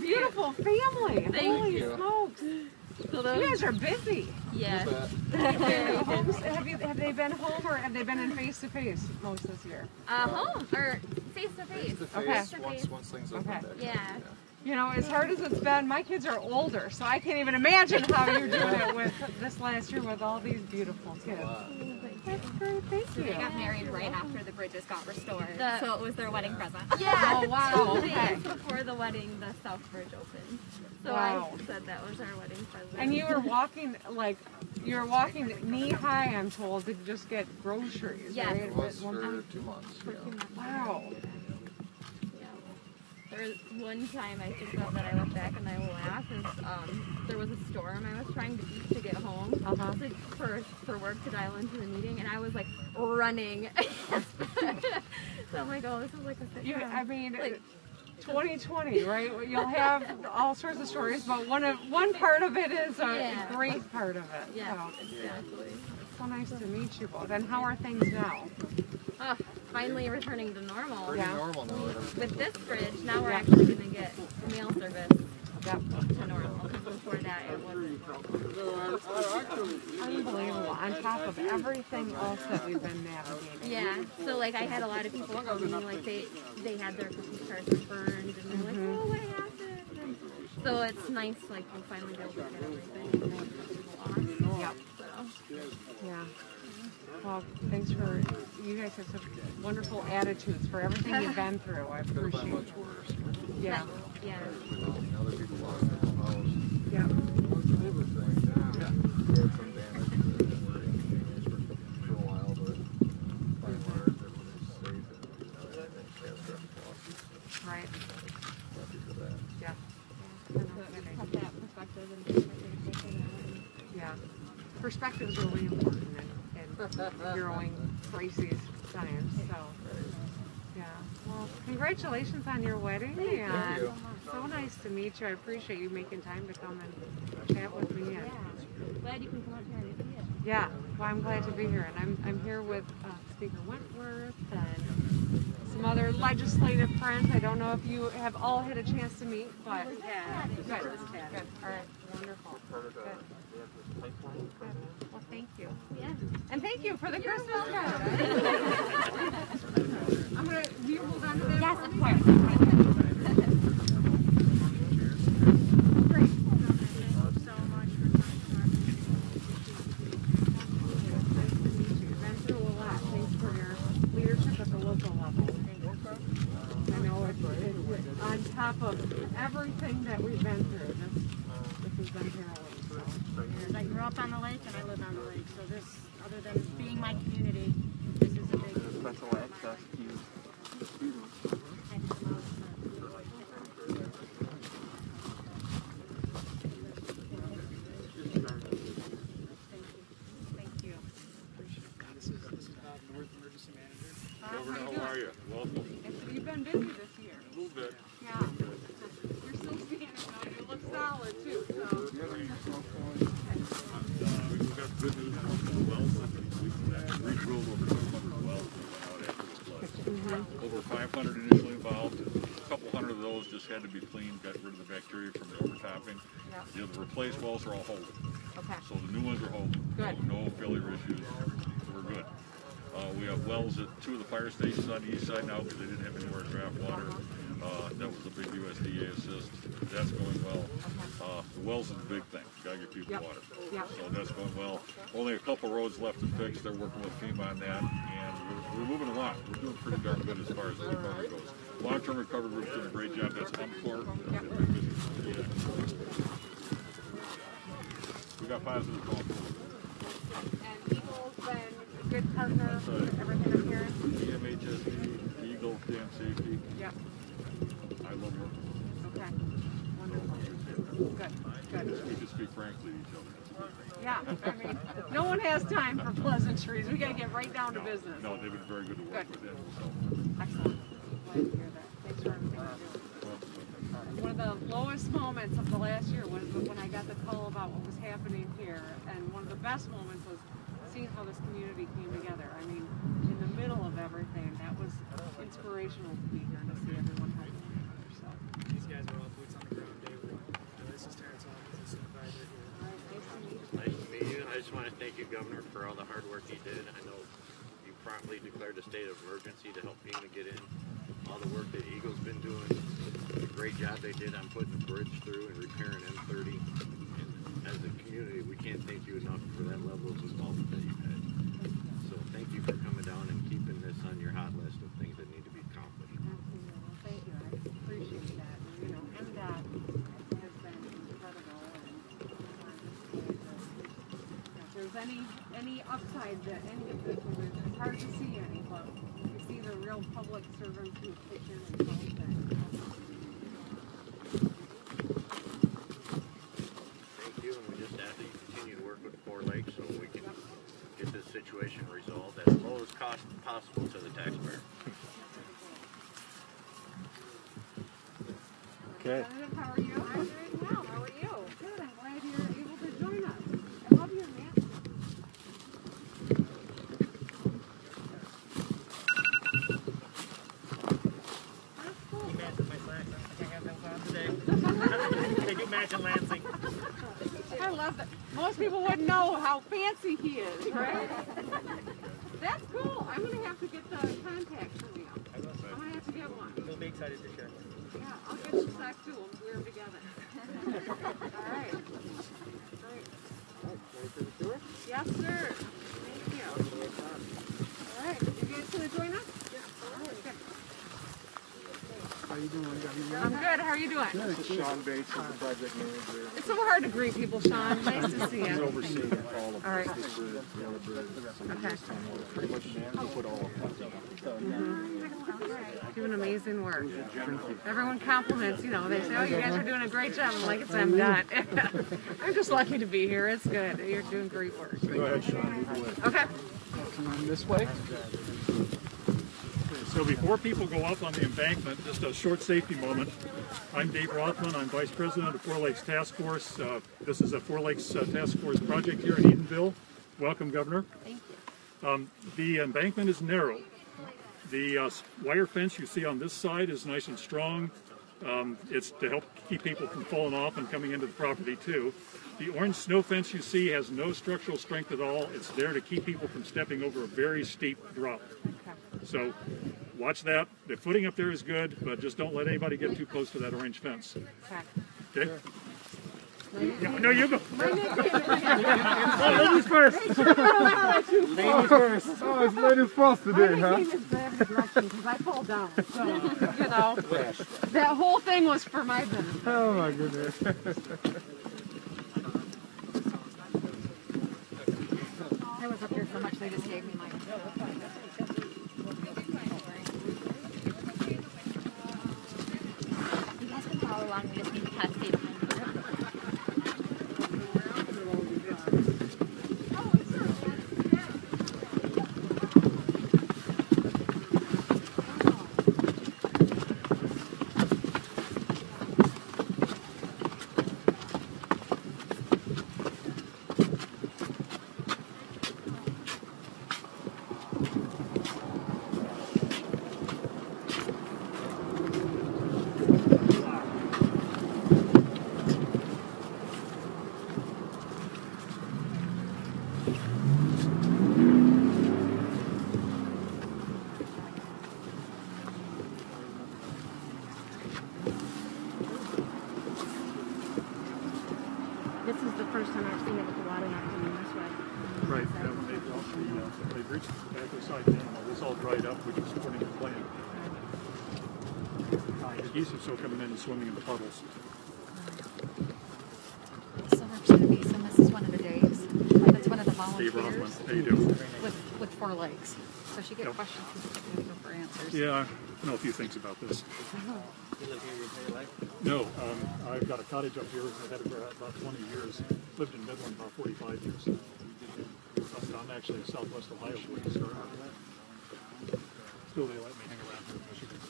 beautiful family. Holy smokes. So you guys are busy. Yes. Have they been home or have they been in face-to-face most this year? Home or face-to-face. Okay. Once things open back up. Yeah. You know, as hard as it's been, my kids are older, so I can't even imagine how you're doing it with this last year with all these beautiful kids. That's great, thank you. They got married right after the bridges got restored, so it was their wedding present. Yeah. Oh, wow. 2 days Okay. before the wedding, the South Bridge opened. So Wow. I said that was our wedding present. And you were walking, knee-high, I'm told, to just get groceries, Yes. right? It was for 2 months. Wow. There was one time I think of that I look back and I laugh is there was a storm I was trying to beat to get home for work to dial into the meeting, and I was like running. So I'm like, oh, this is like a sitcom. I mean, 2020, right? You'll have all sorts of stories, but one part of it is a great part of it. Yeah, So. exactly. It's so nice to meet you both. And how are things now? Oh, finally returning to normal. Pretty normal now. With this bridge, now we're actually going to get mail service to normal. Because before that, it wasn't. Unbelievable. On top of everything else that we've been navigating. Yeah. So like I had a lot of people tell me like they had their Christmas cards burned and they're like, oh, what happened? And so it's nice like we'll finally be able to get everything lost. Yep. So. Yeah. Well, thanks for, you guys have such wonderful attitudes for everything you've been through. I appreciate it. Much worse. Yeah. Yeah. Other people lost their whole house. Yeah. We had some damage and we're inconvenienced for a while, but by and large, everybody's safe and catastrophic losses. Right. Lucky for that. Yeah. Have that perspective and taking Yeah. Perspectives are really important in growing crises times. So, yeah. Well, congratulations on your wedding. Thank you. So nice to meet you. I appreciate you making time to come and chat with me. And, glad you can come out here and see it. yeah. Well, I'm glad to be here, and I'm here with Speaker Wentworth and some other legislative friends. I don't know if you have all had a chance to meet, but good. All right. Wonderful. Good. Well, thank you. Yeah. And thank you for the Christmas card. I'm gonna. Do you hold on to this? Yes, of course. Of everything that we've been through, this has been harrowing. I grew up on the lake and I live on the lake, so this, other than being my community, this is a big special access queue. Thank you. This is Bob North, Emergency Manager. How are you? Welcome. You've been busy this year. A little bit. Yeah. You're still standing though. You look solid too. So. We've got good news on the wells. We drilled over 200 wells that went out after the flood. Over 500 initially involved. A couple hundred of those just had to be cleaned, got rid of the bacteria from the overtopping. The replaced wells are all holding. Okay. So the new ones are holding. Good. No failure issues. So we're good. We have wells at 2 of the fire stations on the east side now because they didn't have anywhere to draft water. That was a big USDA assist. That's going well. The wells is the big thing. Got to get people water. So that's going well. Only a couple roads left to fix. They're working with FEMA on that, and we're moving along. We're doing pretty darn good as far as the recovery goes. Long-term recovery group's doing a great job. That's Umpcore. We got positive going forward. And Eagle's been a good partner with everything I'm hearing. EMHSD, Eagle, Dam Safety. Yep. I love working with them. Okay. Wonderful. Good. Good. We can speak frankly to each other. Yeah. I mean, no one has time for pleasantries. We got to get right down to business. No, they've been very good to work with. So. Excellent. Glad to hear that. Thanks for everything you do. One of the lowest moments of the last year was when I got the call about what was happening here, and one of the best moments was seeing how this community came together. I mean, in the middle of everything, that was inspirational to be here and to see everyone helping each other. So. These guys are all boots on the ground. Governor for all the hard work he did. I know you promptly declared a state of emergency to help FEMA get in. All the work that Eagle's been doing, the great job they did on putting the bridge through and repairing M30. And as a community, we can't thank you enough for that level of involvement that you've had. So thank you for coming down and keeping this on your hot list of things that need to be accomplished. Absolutely. Well, thank you. I appreciate that. You know, MDOT has been incredible, and if there's any upside to any of this, it's hard to see any, but you see the real public servants who pitch in and help that. Thank you, and we just ask that you continue to work with Four Lakes so we can get this situation resolved at the lowest cost possible to the taxpayer. Okay. Representative, how are you? I'm doing well. How are you? Good. I'm glad you're able to join us. I love your map. That's cool. He matches my slacks. I can't have those on today. They do match in Lansing. I love that. Most people wouldn't know how fancy he is, right? That's cool. I'm going to have to get the contact from you. I'm going to have to get one. He'll be excited to share. Yeah, I'll get you back too. We'll wear them together. All right. Great. Ready for the tour? Yes, sir. Thank you. All right. You guys going to join us? Yes. All right. Good. How you doing? I'm good. How are you doing? Sean Bates is the project manager. It's so hard to greet people, Sean. Nice to see He's you. overseeing all of All right. this bridge, the other bridge. Okay. Pretty much we put all of that. Doing amazing work. Everyone compliments, you know, they say, oh, you guys are doing a great job. I'm like, it's MDOT. I'm just lucky to be here. It's good. You're doing great work. Go ahead, Sean. Move away. Okay. Come on this way. So before people go up on the embankment, just a short safety moment. I'm Dave Rothman. I'm Vice President of Four Lakes Task Force. This is a Four Lakes Task Force project here in Edenville. Welcome, Governor. Thank you. The embankment is narrow. The wire fence you see on this side is nice and strong. It's to help keep people from falling off and coming into the property too. The orange snow fence you see has no structural strength at all. It's there to keep people from stepping over a very steep drop. So watch that. The footing up there is good, but just don't let anybody get too close to that orange fence. Okay? No, you go. Ladies first. Ladies first. Oh, it's ladies first today, huh? My nickname is Gravity Direction because I fall down. So, you know, that whole thing was for my benefit. Oh my goodness. I was up here so much they just gave me my. You guys can follow along. We just need to kind of stay behind. This is the first time I've seen it with the water not coming this way. Right. They've reached the back of the side now. This all dried up, which is according to plan. The geese are still coming in and swimming in the puddles. So Representative Eason, this is one of the days. That's one of the Dave Rothman, volunteers how you doing? with Four Lakes. So she get questions and go for answers. Yeah, I know a few things about this. You live here your entire life? No, I've got a cottage up here. I've had it for about 20 years. Lived in Midland about 45 years. I'm actually a Southwest Ohio boy to start with. Still, they let me hang around here in Michigan.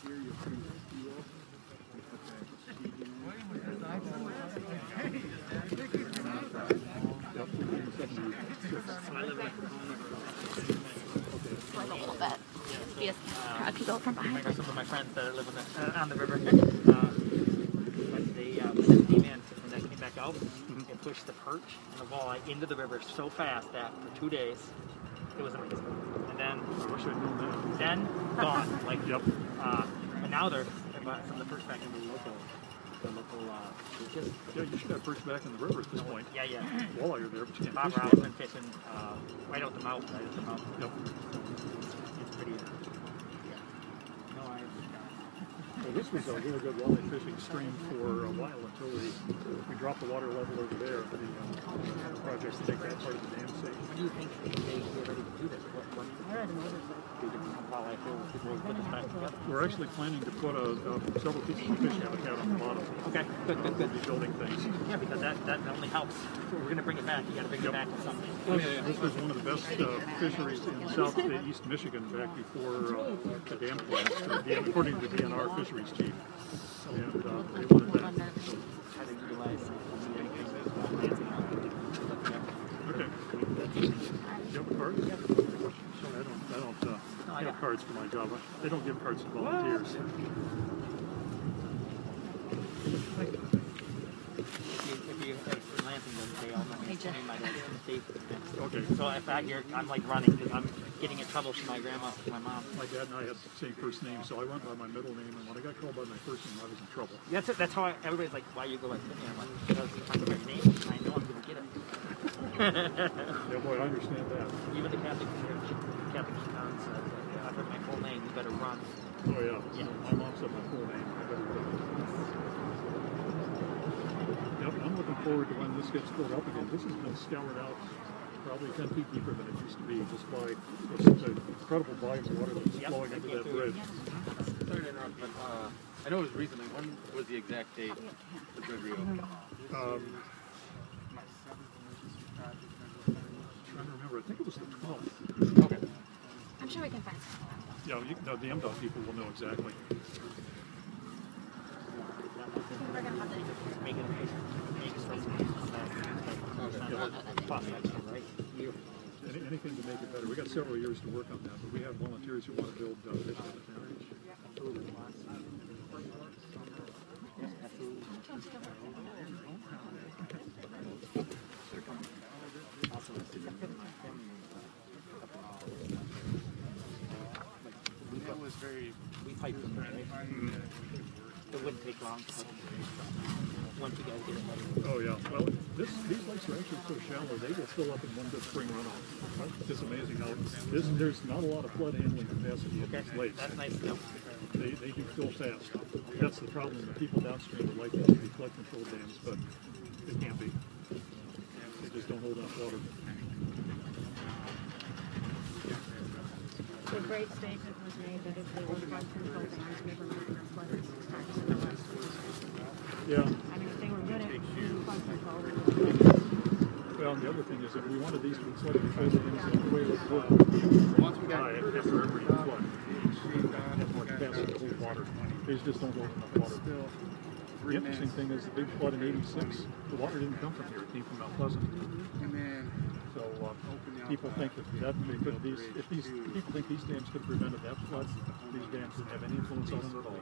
For a little bit. Yes. I could go from I behind. got some of my friends that live on the river. When the dam in, when that came back out, it's pushed the perch and the walleye into the river so fast that for 2 days, it was amazing. And then, I wish I'd known that. then gone. Like, Yep. and now they're brought some of the perch back in the local beaches. Yeah, you should have perch back in the river at this point. Yeah, yeah. Walleye are there, but you can't Bob fish Rouse them. been fishing right out the mouth, Yep. It's pretty. Yeah. No, Well, this was a really good walleye fishing stream for a while until we dropped the water level over there. The project to take that part of the dam safe. When do you think they get ready to do this? What walleye will put this back together? We're actually planning to put several pieces of fish habitat on the bottom. Okay, good. We'll be building things. Yeah, because that only helps. If we're going to bring it back, you got to bring it back with something. This was one of the best fisheries in East Michigan back before the dam collapsed, according to the DNR fisheries chief. And they wanted that. Try to utilize Okay. Do you have a card? I don't have cards for my job. They don't give cards to volunteers. Okay. So if I hear, I'm like running because I'm getting in trouble from my grandma, my mom. My dad and I had the same first name, so I went by my middle name, and when I got called by my first name, I was in trouble. That's how everybody's like, why you go by Sydney? I'm like, because if I hear your name, I know I'm going to get it. Yeah, boy, I understand that. Even the Catholic nuns said, I've heard my full name, you better run. Oh yeah. Yeah. My mom said my full name. I better run. Yep, I'm looking forward to when this gets filled up again. This has been scoured out probably 10 feet deeper than it used to be, just by such an incredible volume of water that's flowing into that bridge. Sorry to interrupt, but I know it was recently. When was the exact date the bridge reopened? Trying to remember, I think it was the 12th. Okay. I'm sure we can find something. Yeah, the MDOT people will know exactly. We're gonna have to Make it amazing. Make it so right? Anything to make it better. We got several years to work on that, but we have volunteers who want to build fish habitat. We fight for it, right? It wouldn't take long once you guys get it ready. Oh yeah. Well, these lakes are actually so shallow; they will fill up in one good spring runoff. It's just amazing how there's not a lot of flood handling capacity in these lakes. That's nice to know. They do fill fast. That's the problem. The people downstream would like them to be flood control dams, but they can't be. They just don't hold enough water. The great statement was made that if they were flood control dams, we were making our flood resistance in the last year. Yeah. I mean, if they were good at flood control, they would be. Well, the other thing is if we wanted these to be flood control dams, the way it's worked, Once we got after every flood, have more capacity to hold water. These just don't hold enough water. The interesting thing is the big flood in '86, the water didn't come from here; it came from Mount Pleasant. So people think that they could if these people think these dams could have prevented that flood, these dams didn't have any influence on them at all.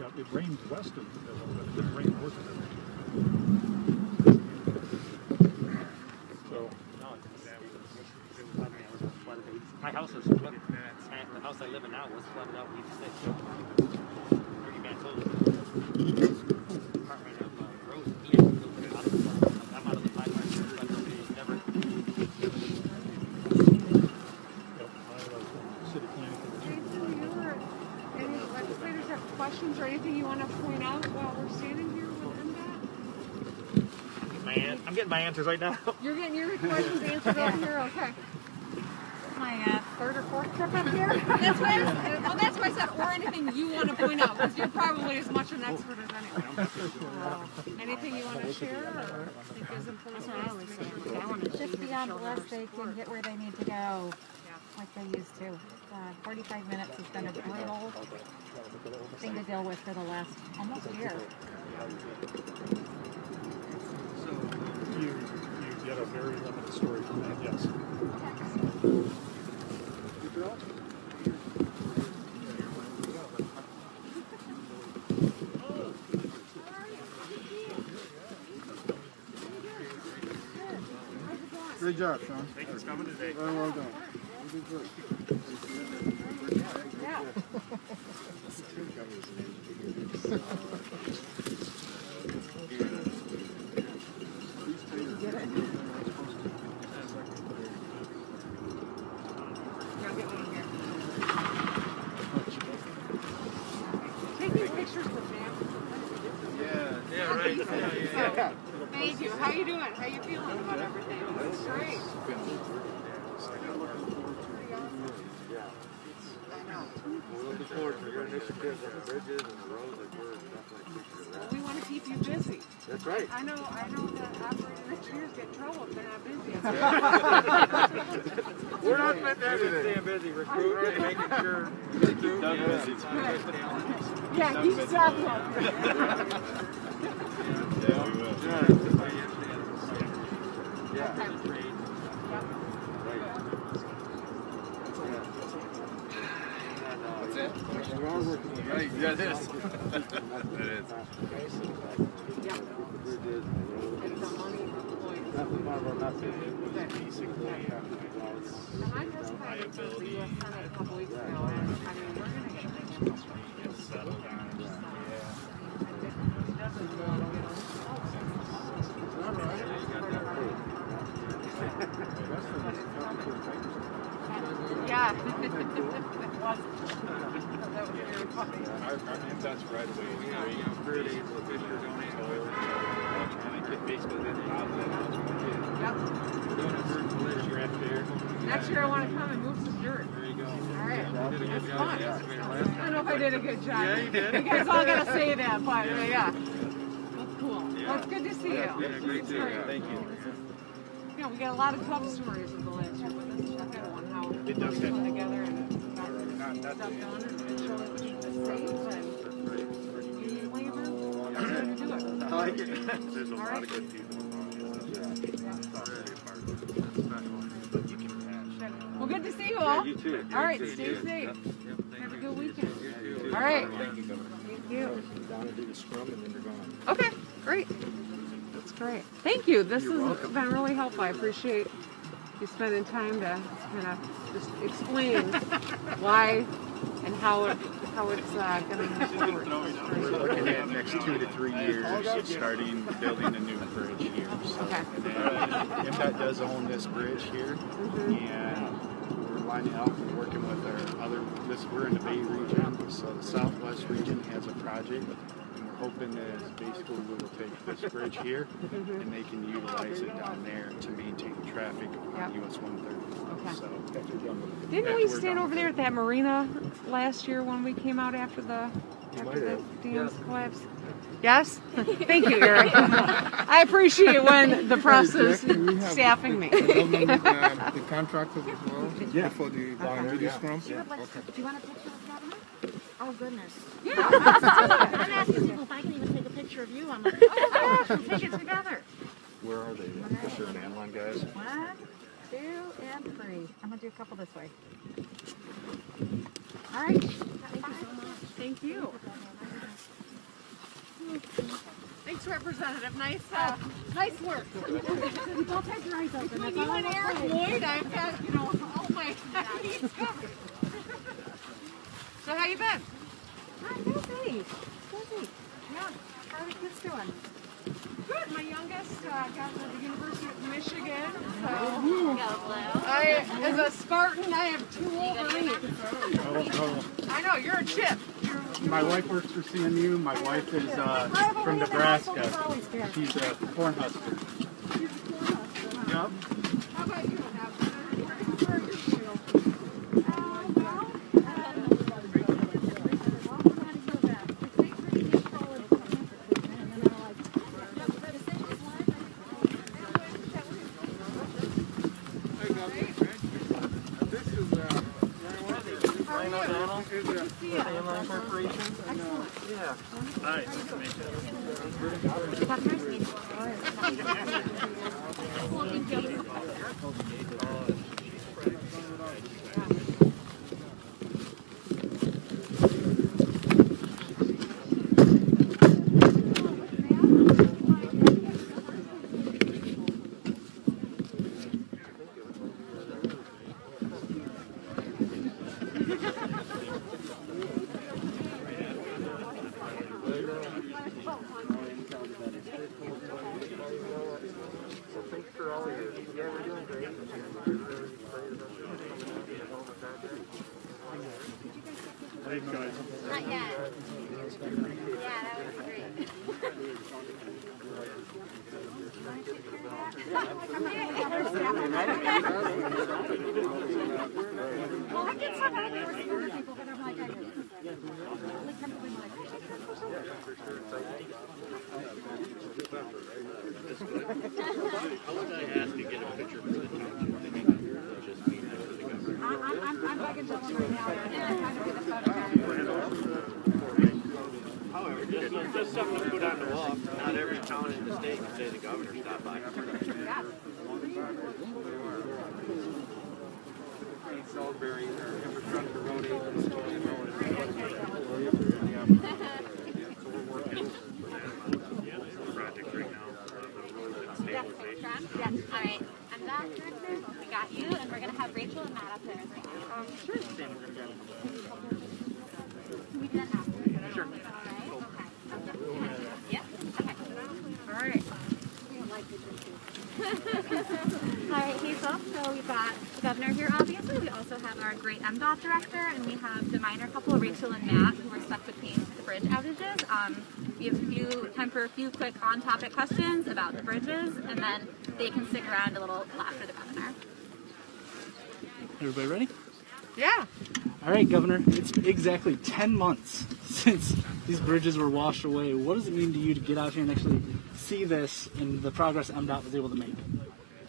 Yeah, it rained west of the middle, but it didn't rain north of it. So My house is flooded. The house I live in now was flooded out in '86. Pretty bad cold. Apartment of Rose. He had to build it out of the flood. I'm out of the pipeline, but never. City planning commission. Any legislators have questions or anything you want to point out while we're standing here with MDOT? I'm getting my answers right now. You're getting your questions answered over here? Okay. My third or fourth trip up here. That's why I said, or anything you want to point out, because you're probably as much an expert as anyone. Anything you want to share or think is important? That's what I always say. I want to Just be on the list, they can get where they need to go, like they used to. 45 minutes has been a brutal thing to deal with for the last almost year. You get a very limited story from that, yes. Good job, Sean. Thank you for coming today. Very well done. You did great. Taking pictures with them. Yeah, right. Yeah. Thank you. How you doing? How you feeling about everything? That's great. We're looking forward to your initiatives on the bridges and the roads, like we're definitely appreciative of that. We want to keep you busy. That's right. I know that operating engineers get in trouble if they're not busy. We're not meant to staying busy, recruiting, making sure we keep them busy. Yeah, keep stopping. That's it. We are working. Right, yeah, it is. It is. And I just had it to the U.S. Senate a couple weeks ago, and I mean, we're going to get settled down. It doesn't yeah. That was very funny. Our that's right away. We got 30 Fisher donate trying to get basically that out of that house. Yep. We're doing a bird collision right there. Next year I want to come and move some dirt. There you go. All right. You did a good That's job. fun. I don't know if I did a good job. Yeah, you did. You guys all got to say that, but yeah. That's cool. Yeah. Well, it's good to see you. Yeah, great to thank you. You know, we got a lot of tough stories of the last year, but this is a good one. How It does we have- put together and got stuff done and showing people safe and union labor. We're going to do it. I like it. There's a All lot right. of good people involved. Well, good to see you all. You too. All right, stay safe. Have a good weekend. All right. Thank you. Down and do the scrum and then you're gone. Okay, great. That's great. Thank you. This has been really helpful. I appreciate you spending time to kind of just explain why and how it's going to move forward. We're looking at next 2 to 3 years, starting building a new bridge here. So, Okay. and MDOT does own this bridge here, and we're lining up and working with our other. We're in the Bay region, so the Southwest region has a project, and we're hoping that basically we will take this bridge here, and they can utilize it down there to maintain traffic on US 130. Okay. So, Didn't we stand over there at that marina last year when we came out after the dams collapsed? Yes? Thank you, Eric. I appreciate when the press is staffing me. The contractors as well? Yeah. For the duty scrum? Do you want a picture of Governor? Oh, goodness. Yeah. I'm asking people if I can even take a picture of you. I'm like, oh, gosh, we'll take it together. Where are they? Fisher and Anline guys? 1, 2, and 3. I'm going to do a couple this way. All right. Thank you. Thanks, Representative. Nice work. You both had your eyes open. Between you and Eric Lloyd, I've got, all my needs covered. So how you been? I'm busy. Yeah. How are the kids doing? Good. My youngest got to the University of Michigan. So as a Spartan, I have 2 Wolverines. I know, you're a chip. My wife works for CMU. My wife is from Nebraska. She's a corn husker. Yep. How about you? Where are your children? Well, I get some other people, but I'm like, I How would I ask to get a picture for the township? Just me next to the governor. I'm bugging Dylan right now. I'm trying to get a photo guy. However, just something to put on the wall. Not every town in the state can say the governor stopped by. Salisbury, infrastructure road agents, Project right now, the road and Yes, stabilization. yes. All right. I'm back, director. We got you, and we're gonna have Rachel and Matt up there right now. Sure. Can we do that after? Sure. All right. Okay. Yep. Okay. All right. All right, Hazel. So we've got the governor here, obviously. We also have our great MDOT director, and we have the minor couple, Rachel and Matt, who are stuck between the bridge outages. We have time for a few quick on-topic questions about the bridges, and then they can stick around a little after the governor. Everybody ready? Yeah. All right, Governor. It's exactly 10 months since these bridges were washed away. What does it mean to you to get out here and actually see this and the progress MDOT was able to make?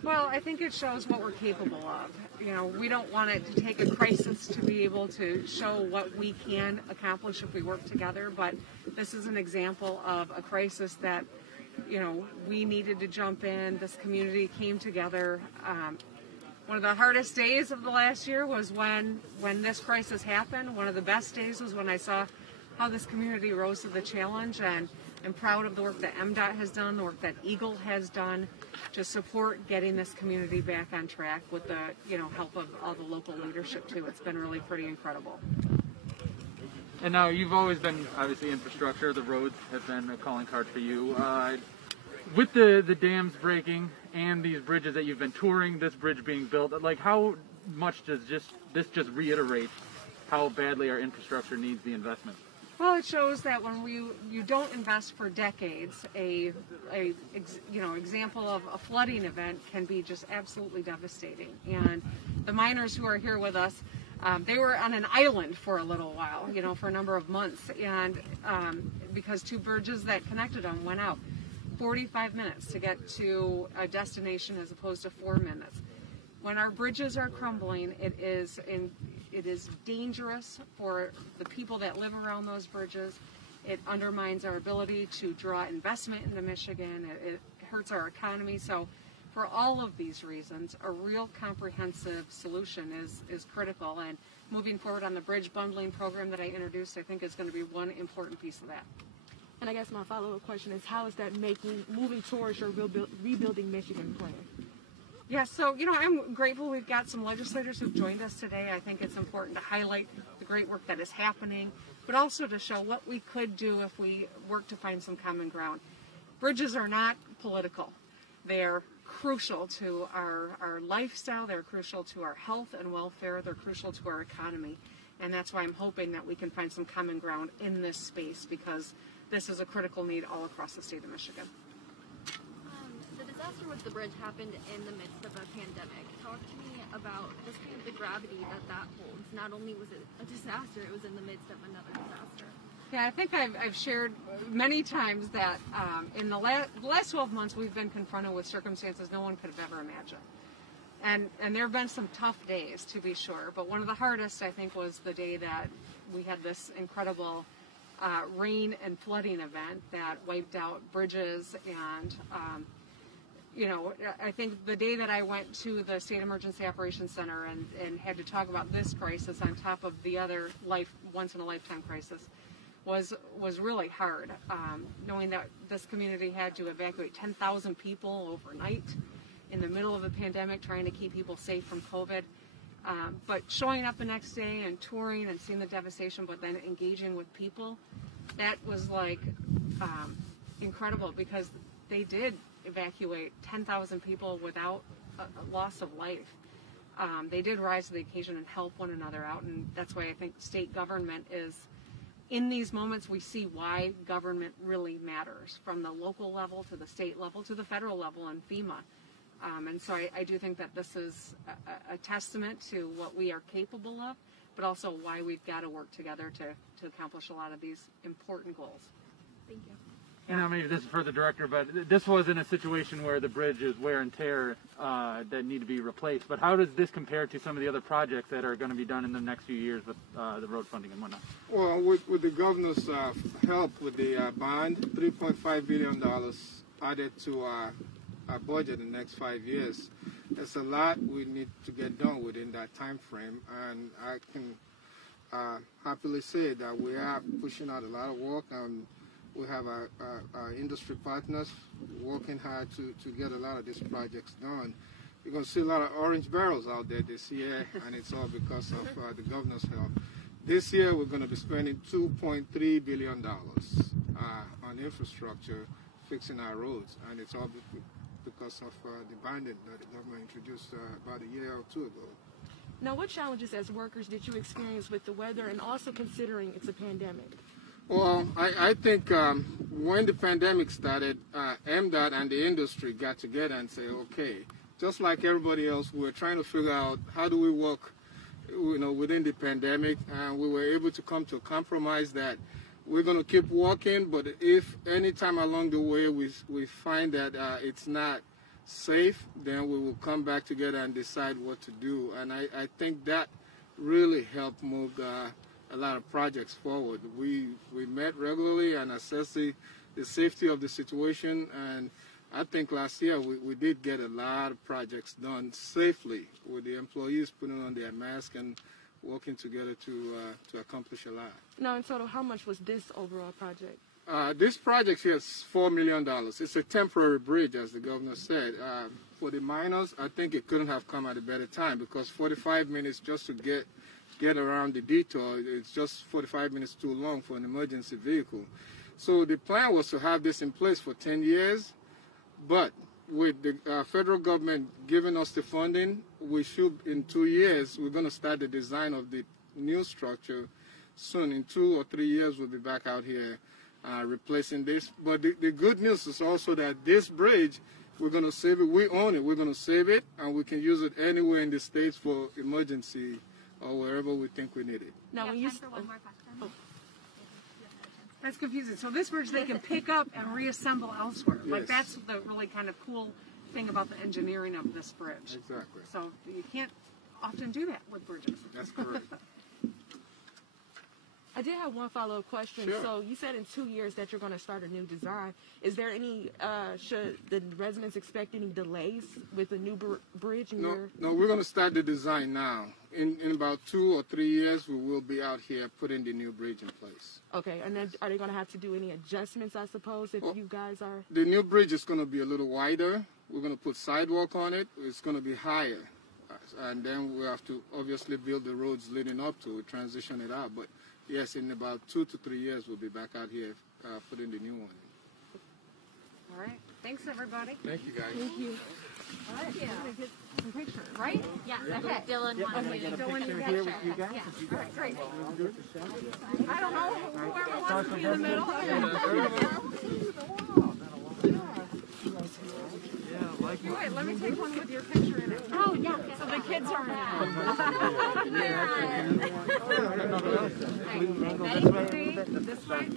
Well, I think it shows what we're capable of. You know, we don't want it to take a crisis to be able to show what we can accomplish if we work together, but this is an example of a crisis that, you know, we needed to jump in. This community came together. One of the hardest days of the last year was when this crisis happened. One of the best days was when I saw how this community rose to the challenge, and I'm proud of the work that MDOT has done, the work that Eagle has done to support getting this community back on track with the, you know, help of all the local leadership too. It's been really pretty incredible. And now you've always been, obviously, infrastructure. The roads have been a calling card for you. With the dams breaking and these bridges that you've been touring, this bridge being built, like how much does this just reiterate how badly our infrastructure needs the investment? Well, it shows that when you don't invest for decades, example of a flooding event can be just absolutely devastating. And the miners who are here with us, they were on an island for a little while, you know, for a number of months, and because two bridges that connected them went out. 45 minutes to get to a destination as opposed to 4 minutes. When our bridges are crumbling, it is dangerous for the people that live around those bridges. It undermines our ability to draw investment into Michigan. It hurts our economy. So for all of these reasons, a real comprehensive solution is critical. And moving forward on the bridge bundling program that I introduced, I think is going to be one important piece of that. And I guess my follow-up question is, how is that moving towards your rebuilding Michigan plan? Yeah, so, you know, I'm grateful we've got some legislators who've joined us today. I think it's important to highlight the great work that is happening, but also to show what we could do if we work to find some common ground. Bridges are not political. They're crucial to our lifestyle. They're crucial to our health and welfare. They're crucial to our economy. And that's why I'm hoping that we can find some common ground in this space, because this is a critical need all across the state of Michigan. The disaster with the bridge happened in the midst of a pandemic. Talk to me about just kind of the gravity that holds. Not only was it a disaster, it was in the midst of another disaster. Yeah, I think I've shared many times that in the last 12 months we've been confronted with circumstances no one could have ever imagined. And there have been some tough days, to be sure, but one of the hardest, I think, was the day that we had this incredible rain and flooding event that wiped out bridges. And you know, I think the day that I went to the State Emergency Operations Center and had to talk about this crisis on top of the other once-in-a-lifetime crisis was really hard, knowing that this community had to evacuate 10,000 people overnight in the middle of a pandemic, trying to keep people safe from COVID. But showing up the next day and touring and seeing the devastation, but then engaging with people, that was like incredible, because they did evacuate 10,000 people without a loss of life. They did rise to the occasion and help one another out, and that's why I think state government is, in these moments we see why government really matters, from the local level to the state level to the federal level and FEMA. And so I do think that this is a testament to what we are capable of, but also why we've got to work together to accomplish a lot of these important goals. Thank you. And maybe this is for the director, but this wasn't a situation where the bridge is wear and tear that need to be replaced. But how does this compare to some of the other projects that are going to be done in the next few years with the road funding and whatnot? Well, with the governor's help with the bond, $3.5 billion added to our budget in the next 5 years. There's a lot we need to get done within that time frame, and I can happily say that we are pushing out a lot of work, and we have our industry partners working hard to get a lot of these projects done. You're going to see a lot of orange barrels out there this year, and it's all because of the governor's help. This year, we're going to be spending $2.3 billion on infrastructure, fixing our roads, and it's all because of the bonding that the government introduced about a year or two ago. Now, what challenges as workers did you experience with the weather, and also considering it's a pandemic? Well, I think when the pandemic started, MDOT and the industry got together and said, okay, just like everybody else, we're trying to figure out how do we work, within the pandemic, and we were able to come to a compromise that we're going to keep working, but if any time along the way we find that it's not safe, then we will come back together and decide what to do. And I think that really helped move a lot of projects forward. We met regularly and assessed the safety of the situation, and I think last year we did get a lot of projects done safely with the employees putting on their mask and working together to accomplish a lot. Now, in total, how much was this overall project? This project here is $4 million. It's a temporary bridge, as the governor said. For the miners, I think it couldn't have come at a better time, because 45 minutes just to get around the detour, it's just 45 minutes too long for an emergency vehicle. So the plan was to have this in place for 10 years, but with the federal government giving us the funding, we should, in 2 years, we're going to start the design of the new structure soon. In 2 or 3 years, we'll be back out here replacing this. But the good news is also that this bridge, we're going to save it. We own it. We're going to save it, and we can use it anywhere in the states for emergency or wherever we think we need it. Now, when you time for one more question. Oh. That's confusing. So this bridge they can pick up and reassemble elsewhere. Yes. Like that's the really kind of cool thing about the engineering of this bridge. Exactly. So you can't often do that with bridges. That's correct. I did have one follow-up question. Sure. So you said in 2 years that you're going to start a new design. Is there any, should the residents expect any delays with the new bridge? No, we're going to start the design now. In about 2 or 3 years, we will be out here putting the new bridge in place. Okay, and then are they going to have to do any adjustments, I suppose, if you guys are? The new bridge is going to be a little wider. We're going to put sidewalk on it. It's going to be higher. And then we have to obviously build the roads leading up to it, transition it out. But yes, in about 2 to 3 years, we'll be back out here putting the new one in. All right. Thanks, everybody. Thank you, guys. Thank you. All right, yeah. Some pictures, right? Yeah, okay. Dylan wanted to Dylan, you got here with you guys? Yeah, all right, great. I don't know. Whoever wants to be in the middle. Wait, let me take one with your picture in it. Oh, yeah. So the kids are in it. Ready? This way?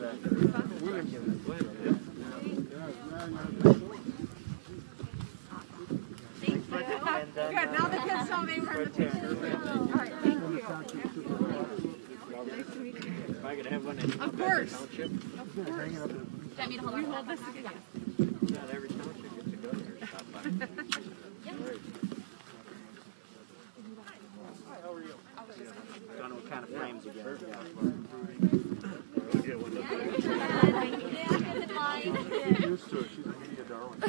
Good. Now the kids know they were in the picture. All right. Thank you. Nice to meet you. I could have one in Of course. township. Of course. Let me hold this together. Not every township gets to go there and stop by. Don't know what kind of frames you get. Used to it. She's a media darling.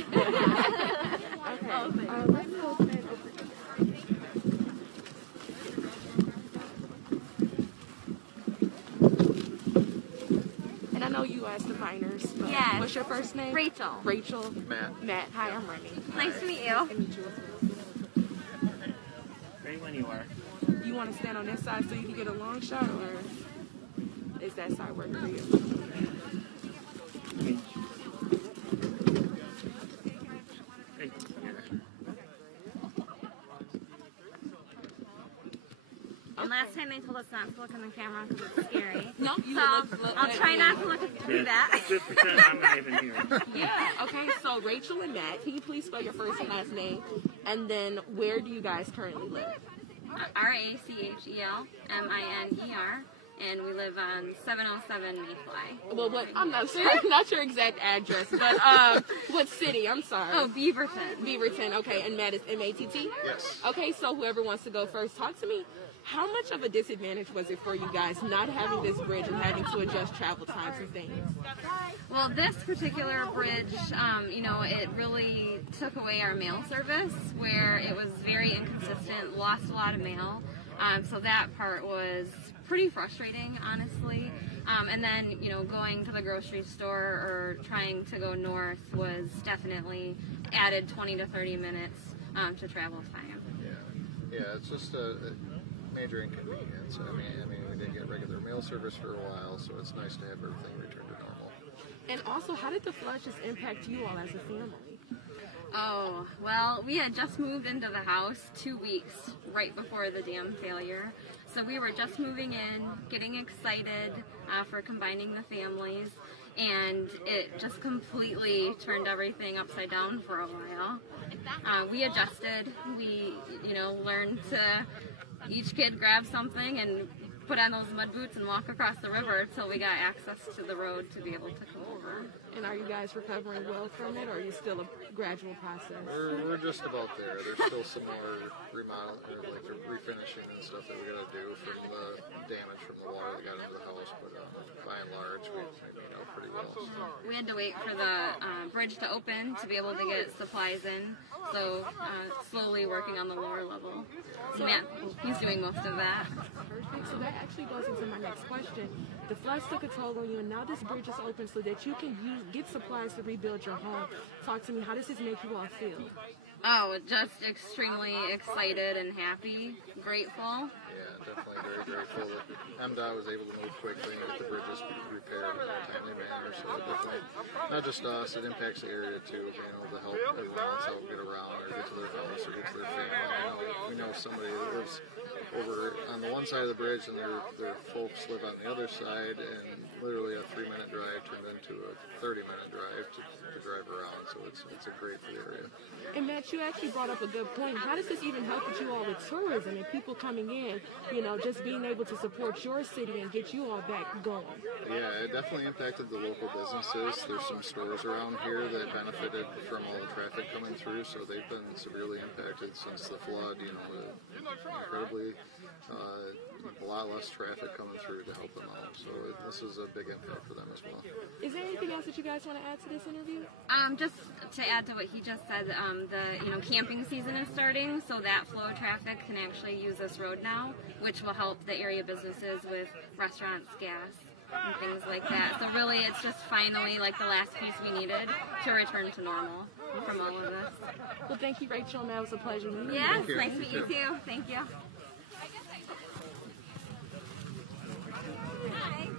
And I know you asked the miners. Yes. What's your first name? Rachel. Rachel. Matt. Matt. Hi, I'm Remy. Nice to meet you. Nice to meet you. Ready when you are. You want to stand on this side so you can get a long shot, or is that side working for you? time they told us not to look in the camera because it's scary. No, you so look I'll try not to do that. Just pretend I'm not even here. Yeah. Okay. So Rachel and Matt, can you please spell your first and last name, and then where do you guys currently live? RACHELMINER, and we live on 707 Mayfly. Well, what? I'm not sure. Not your exact address, but what city? I'm sorry. Oh, Beaverton. Beaverton. Okay. And Matt is MATT. Yes. Okay. So whoever wants to go first, talk to me. How much of a disadvantage was it for you guys not having this bridge and having to adjust travel times and things? Well, this particular bridge, you know, it really took away our mail service where it was very inconsistent, lost a lot of mail. So that part was pretty frustrating, honestly. And then, you know, going to the grocery store or trying to go north was definitely added 20 to 30 minutes to travel time. Yeah, it's just a major inconvenience. I mean, we didn't get regular mail service for a while, so it's nice to have everything return to normal. And also, how did the flood just impact you all as a family? Oh, well, we had just moved into the house 2 weeks right before the dam failure. So we were just moving in, getting excited for combining the families, and it just completely turned everything upside down for a while. We adjusted. We, you know, learned to each kid grab something and put on those mud boots and walk across the river until we got access to the road to be able to come over. And are you guys recovering well from it, or are you still a gradual process? We're just about there. There's still some more remodel, like refinishing and stuff that we got to do from the damage from the water that got into the house, but by and large, we made out pretty well. We had to wait for the bridge to open to be able to get supplies in, so slowly working on the lower level. So Matt, he's doing most of that. Perfect. So that actually goes into my next question. The floods took a toll on you, and now this bridge is open so that you can get supplies to rebuild your home. Talk to me. How does this make you all feel? Oh, just extremely excited and happy, grateful. Yeah, definitely very grateful that MDOT was able to move quickly and get the bridges repaired in a timely manner. So it definitely, not just us, it impacts the area too, being able to help everyone else out get around or get to their house or get to their family. We know somebody that lives over on the one side of the bridge and their folks live on the other side, and literally a 3-minute drive turned into a 30-minute drive to drive around. So it's great for the area. And Matt, you actually brought up a good point. How does this even help with you all with tourism and people coming in, you know, just being able to support your city and get you all back going? Yeah, it definitely impacted the local businesses. There's some stores around here that benefited from all the traffic coming through, so they've been severely impacted since the flood. You know, incredibly a lot less traffic coming through to help them out. So this is a big impact for them as well. Is there anything else that you guys want to add to this interview? Just to add to what he just said, the camping season is starting, so that flow of traffic can actually use this road now, which will help the area businesses with restaurants, gas, and things like that. So really, it's just finally like the last piece we needed to return to normal from all of this. Well, thank you, Rachel. That was a pleasure meeting you. Yes, nice to meet you too. Thank you. Hi.